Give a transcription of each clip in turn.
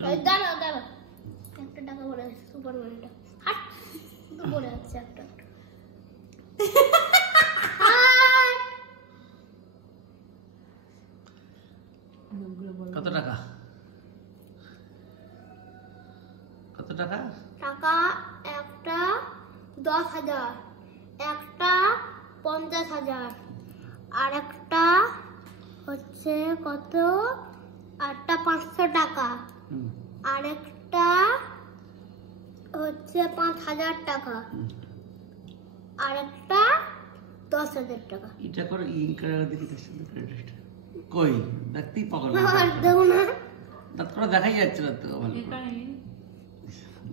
দাঁড়াও দাঁড়াও, একটা টাকা পড়ে আছে সুপার মানিটা। হাট, তো পড়ে আছে একটা। কত টাকা? কত টাকা? টাকা একটা 10,000, একটা 50,000, আর একটা হচ্ছে কত, আরটা 500 টাকা, আর একটা হচ্ছে 5,000 টাকা, আর একটা 10,000 টাকা। এটা করে ই করে দেখি তো ক্রেডিট কই দেখতেই পাগল দেবো না, দাঁত করে দেখাই যাচ্ছে না তো ভালো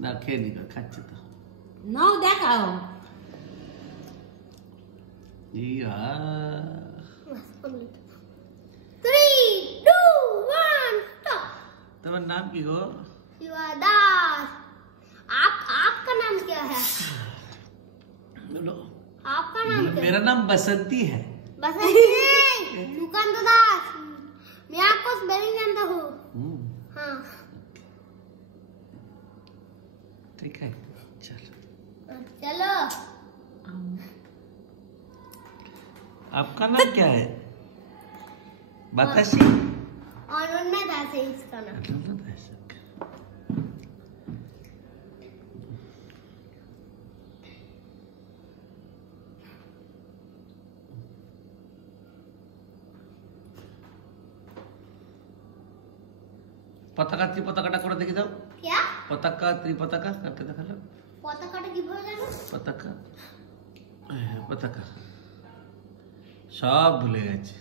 না, খেয়ে নি খাচ্ছে তো নাও দেখাও। ইয়া 3, 2, 1 stop। তোমার नाम की हो? शिवा दास। आपका नाम क्या है? बोलो। आपका नाम क्या है? मेरा नाम बसंती है। बसंती नहीं, सुकांत दास। मैं आपको स्पेलिंग जानता हूँ। हाँ ठीक है, चलो चलो। आपका नाम क्या है? बताशी। अनन्या दास है इसका नाम। पताका त्रिपताकाटा করে দেখি দাও। क्या? पताका त्रिपताका करके দেখা लो। পতাকাটা কিভাবে জানো? पताका पताका सब भूले গেছে।